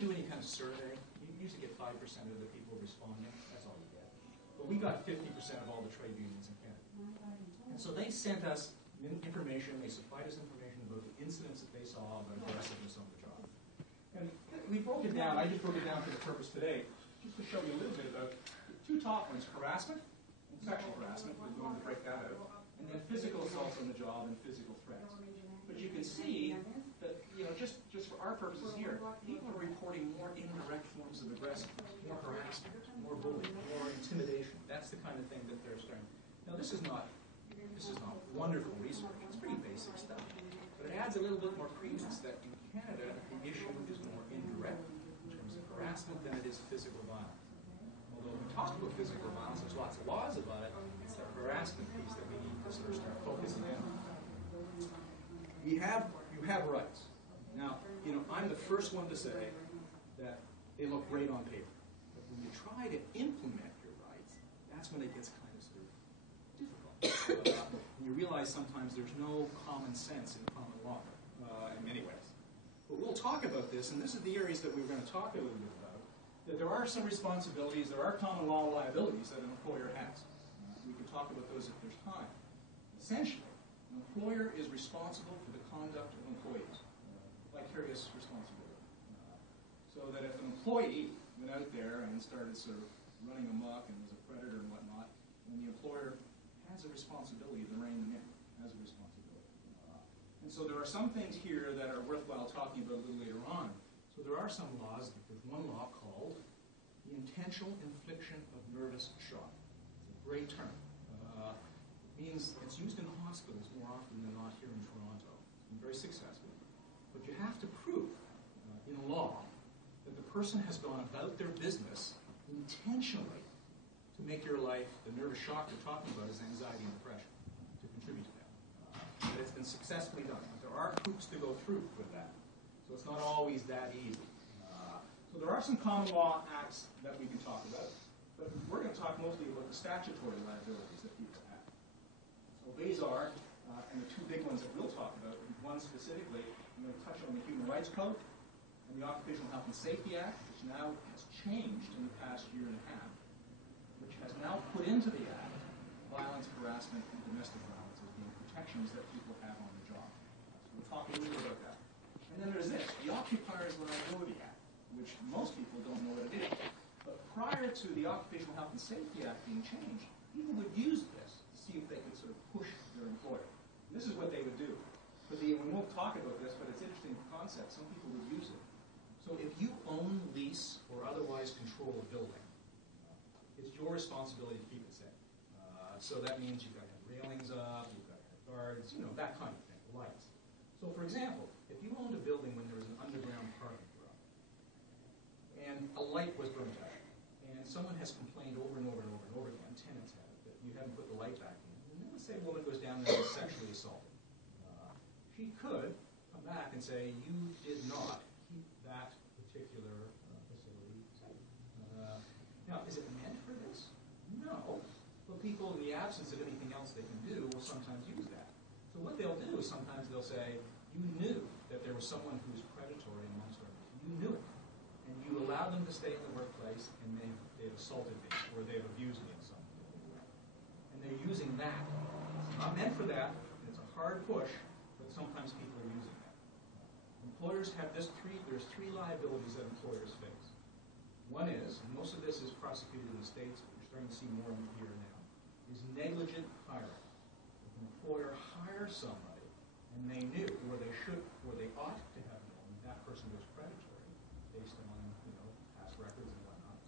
do any kind of survey, you usually get 5% of the people responding. That's all you get. But we got 50% of all the trade unions in Canada. And so they sent us information, they supplied us information about the incidents that they saw about aggressiveness on the job. And we broke it down, I just broke it down for the purpose today, just to show you a little bit about the two top ones, harassment and sexual harassment. We're going to break that out. And then physical assaults on the job and physical threats. But you can see that, just for our purposes here, people are reporting more indirect forms of aggressiveness, more harassment, more bullying, more intimidation. That's the kind of thing that they're starting. Now, this is not wonderful research. It's pretty basic stuff. But it adds a little bit more credence that in Canada, the issue is more indirect in terms of harassment than it is physical violence. Although we talk about physical violence, there's lots of laws about it. It's the harassment piece that we need to sort of start focusing in on. You have rights. Now, I'm the first one to say that they look great on paper. But when you try to implement your rights, that's when it gets kind of sort of difficult. And you realize sometimes there's no common sense in common law in many ways. But we'll talk about this, and this is the areas that we're going to talk a little bit about, that there are some responsibilities, there are common law liabilities that an employer has. We can talk about those if there's time. Essentially, an employer is responsible for the conduct of employees, vicarious responsibility. So that if an employee went out there and started sort of running amok and was a predator and whatnot, then the employer has a responsibility to rein them in, has a responsibility. And so there are some things here that are worthwhile talking about a little later on. So there are some laws, there's one law called the intentional infliction of nervous shock. It's a great term. Means it's used in hospitals more often than not here in Toronto. It's been very successful. But you have to prove in law that the person has gone about their business intentionally to make your life, the nervous shock you're talking about is anxiety and depression, to contribute to that. That it's been successfully done. But there are hoops to go through with that. So it's not always that easy. So there are some common law acts that we can talk about. But we're going to talk mostly about the statutory liabilities that people have. So these are, and the two big ones that we'll talk about, one specifically, I'm going to touch on the Human Rights Code and the Occupational Health and Safety Act, which now has changed in the past year and a half, which has now put into the Act violence, harassment, and domestic violence as being protections that people have on the job. So we'll talk a little bit about that. And then there's this, the Occupiers Liability Act, which most people don't know what it is. But prior to the Occupational Health and Safety Act being changed, people would use this to see if they could sort of push their employer. And this is what they would do. We won't talk about this, but it's an interesting concept. Some people would use it. So if you own, lease, or otherwise control a building, it's your responsibility to keep it safe. So that means you've got to have railings up, you've got to have guards, that kind of thing, lights. So for example, if you owned a building when there was an underground parking garage, and a light was burnt out, and someone has complained over and over and over and over again, tenants have, that you haven't put the light back in, and then let's say a woman goes down there and is sexually assaulted. She could come back and say, you did not keep that particular facility safe. Now, is it meant for this? No. But people, in the absence of anything else they can do, will sometimes use that. So what they'll do is sometimes they'll say, you knew that there was someone who was predatory amongst our people. You knew it. And you allowed them to stay in the workplace, and they've assaulted me, or they've abused me in some way. And they're using that. It's not meant for that. It's a hard push. Sometimes people are using that. Employers have there's three liabilities that employers face. One is, and most of this is prosecuted in the States, but we're starting to see more of it here now, is negligent hiring. If an employer hires somebody and they knew, or they ought to have known that person was predatory based on past records and whatnot,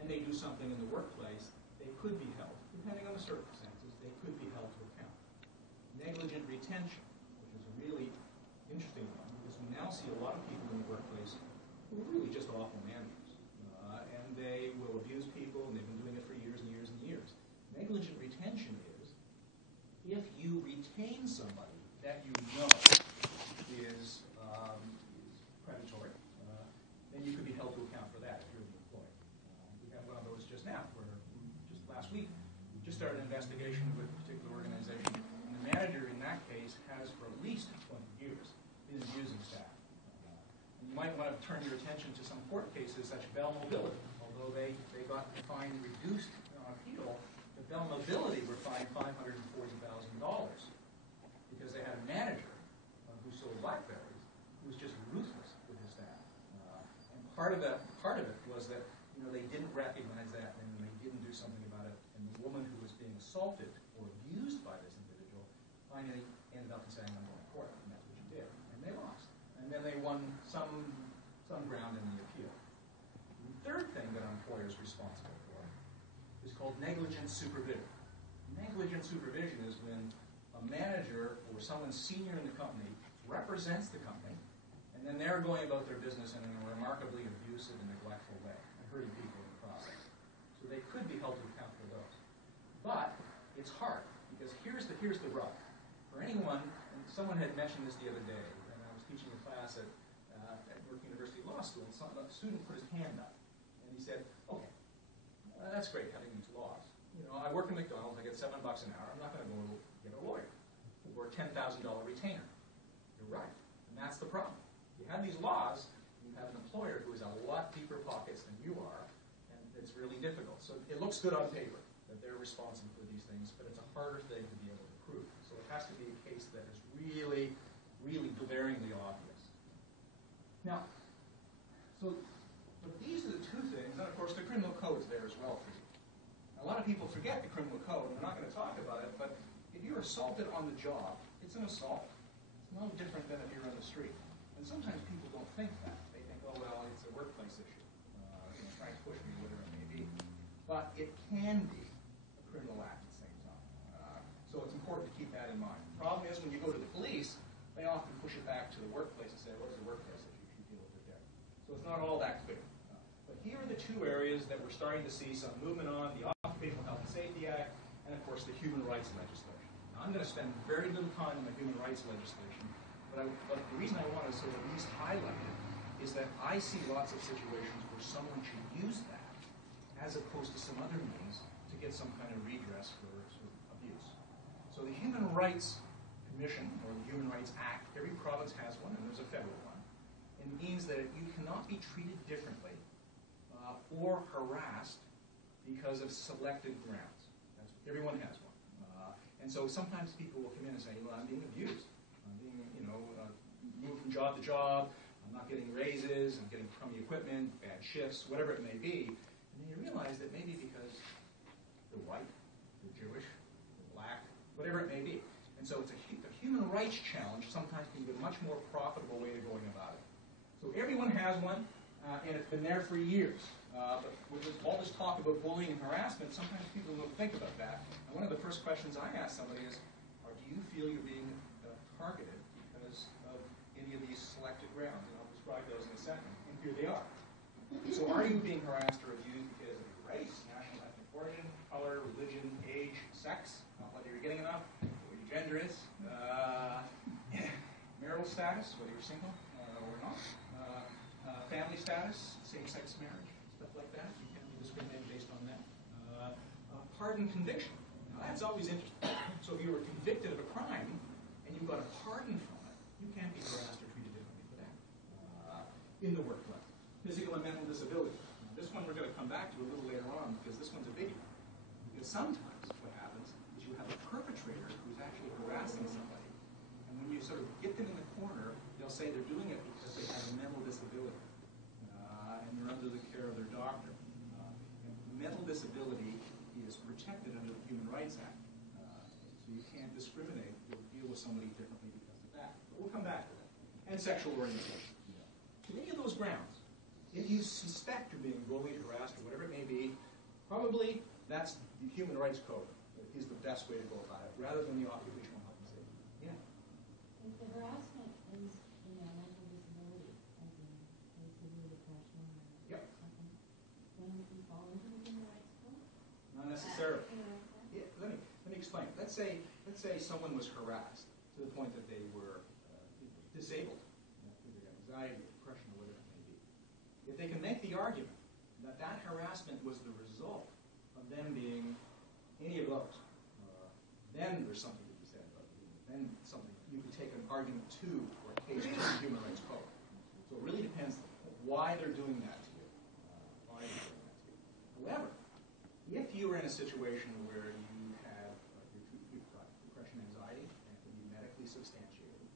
and they do something in the workplace, they could be held, depending on the circumstances, they could be held to account. Negligent retention. Really interesting one, because we now see a lot of people in the workplace who are really just awful managers. And they will abuse people, and they've been doing it for years and years and years. Negligent retention is if you retain somebody that you know is predatory, then you could be held to account for that if you're the employer. We had one of those just now, where just last week, we just started an investigation with a particular organization. The manager in that case has might want to turn your attention to some court cases such as Bell Mobility. Although they got fined reduced on appeal, the Bell Mobility were fined $540,000 because they had a manager who sold BlackBerries who was just ruthless with his staff. And part of it was that they didn't recognize that and they didn't do something about it. And the woman who was being assaulted or abused by this individual finally ended up saying, "I'm going to court," and that's what she did. And they lost. And then they won some ground in the appeal. The third thing that an employer is responsible for is called negligent supervision. Negligent supervision is when a manager or someone senior in the company represents the company, and then they're going about their business in a remarkably abusive and neglectful way, and hurting people in the process. So they could be held to account for those. But it's hard, because here's the rub. For anyone, and someone had mentioned this the other day, and I was teaching a class at York University Law School, and a student put his hand up, and he said, "Okay, that's great having these laws. I work at McDonald's, I get $7 an hour, I'm not going to go get a lawyer or a $10,000 retainer." You're right, and that's the problem. You have these laws, you have an employer who has a lot deeper pockets than you are, and it's really difficult. So it looks good on paper that they're responsible for these things, but it's a harder thing to be able to prove. So it has to be a case that is really, really glaringly obvious. Now, but these are the two things, and of course the criminal code is there as well for you. A lot of people forget the criminal code, and we're not going to talk about it, but if you're assaulted on the job, it's an assault. It's no different than if you're on the street. And sometimes people don't think that. They think, oh, well, it's a workplace issue. Trying to push me, whatever it may be. But it can be a criminal act at the same time. So it's important to keep that in mind. The problem is when you go to the police, they often push it back to the workplace and say, what is a workplace issue? You should deal with it there. So it's not all that clear. But here are the two areas that we're starting to see some movement on: the Occupational Health and Safety Act, and of course the human rights legislation. Now, I'm going to spend very little time on the human rights legislation, but the reason I want to sort of at least highlight it is that I see lots of situations where someone should use that as opposed to some other means to get some kind of redress for sort of abuse. So the Human Rights Commission, or the Human Rights Act, every province has one, and there's a federal one. It means that you cannot be treated differently or harassed because of selected grounds. Everyone has one. And so sometimes people will come in and say, well, I'm being abused. I'm being, moved from job to job. I'm not getting raises. I'm getting crummy equipment, bad shifts, whatever it may be. And then you realize that maybe because they're white, they're Jewish, they're black, whatever it may be. And so it's a human rights challenge sometimes can be a much more profitable way of going about it. So everyone has one, and it's been there for years. But with all this talk about bullying and harassment, sometimes people don't think about that. And one of the first questions I ask somebody is, do you feel you're being targeted because of any of these selected grounds? And I'll describe those in a second. And here they are. So are you being harassed or abused because of your race, national ethnic origin, color, religion, age, sex, not whether you're getting enough, what your gender is, marital status, whether you're single or not, family status, same-sex marriage, stuff like that. You can't be discriminated based on that. Pardon conviction. Now, that's always interesting. So if you were convicted of a crime and you got a pardon from it, you can't be harassed or treated differently for that in the workplace. Physical and mental disability. Now, this one we're going to come back to a little later on because this one's a biggie. Because sometimes what happens is you have a perpetrator who's actually harassing somebody, and when you sort of get them in the corner, they'll say they're doing it because they have a mental disability. And they're under the care of their doctor. Mental disability is protected under the Human Rights Act. So you can't discriminate or deal with somebody differently because of that. But we'll come back to that. And sexual orientation. So any of those grounds, if you suspect you're being bullied, harassed, or whatever it may be, probably that's the Human Rights Code is the best way to go about it, rather than the Occupational Health and Safety. Yeah? If the harassment is mental disability, as in severe depression or something, then would you fall into the Human Rights Code? Not necessarily. Yeah, let me explain. Let's say someone was harassed to the point that they were disabled, either anxiety, depression, or whatever it may be. If they can make the argument that that harassment was the result of them being any of those, then there's something to be said about it. Then something you could take an argument to or a case to the Human Rights Code. So it really depends why they're doing that to you. However, if you were in a situation where you've got depression, anxiety, and it can be medically substantiated,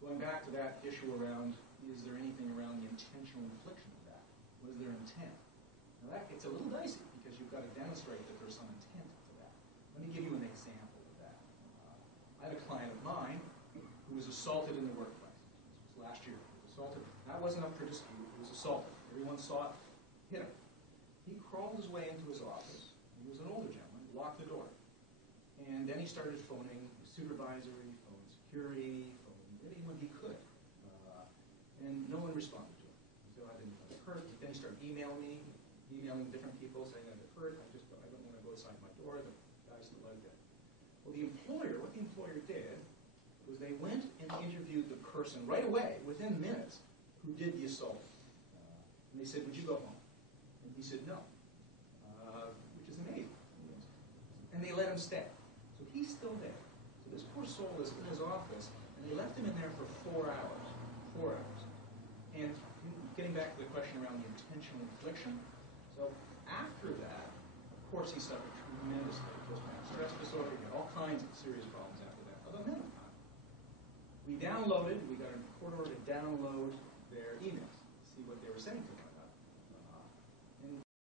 going back to that issue around, is there anything around the intentional infliction of that? Was there intent? Now that gets a little dicey because you've got to demonstrate that there's some intent to that. Let me give you an example of that. I had a client of mine who was assaulted in the workplace. This was last year. He was assaulted. That wasn't up for dispute. He was assaulted. Everyone saw it. Hit him. He crawled his way into his office. He was an older gentleman. Locked the door. And then he started phoning the supervisor, he phoned security, he phoned anyone he could. And no one responded to him. He said, I've been hurt. Then he started emailing different people saying, I've been hurt. I don't want to go inside my door. The guy's still out there. Well, what the employer did was they went and interviewed the person right away, within minutes, who did the assault. And they said, would you go home? And he said, no, which is amazing. And they let him stay. So he's still there. So this poor soul is in his office, and they left him in there for 4 hours. 4 hours. And getting back to the question around the intentional infliction, so after that, of course he suffered tremendously. Post-traumatic stress disorder, he got all kinds of serious problems after that. About a minute time. We got a court order to download their emails, see what they were saying to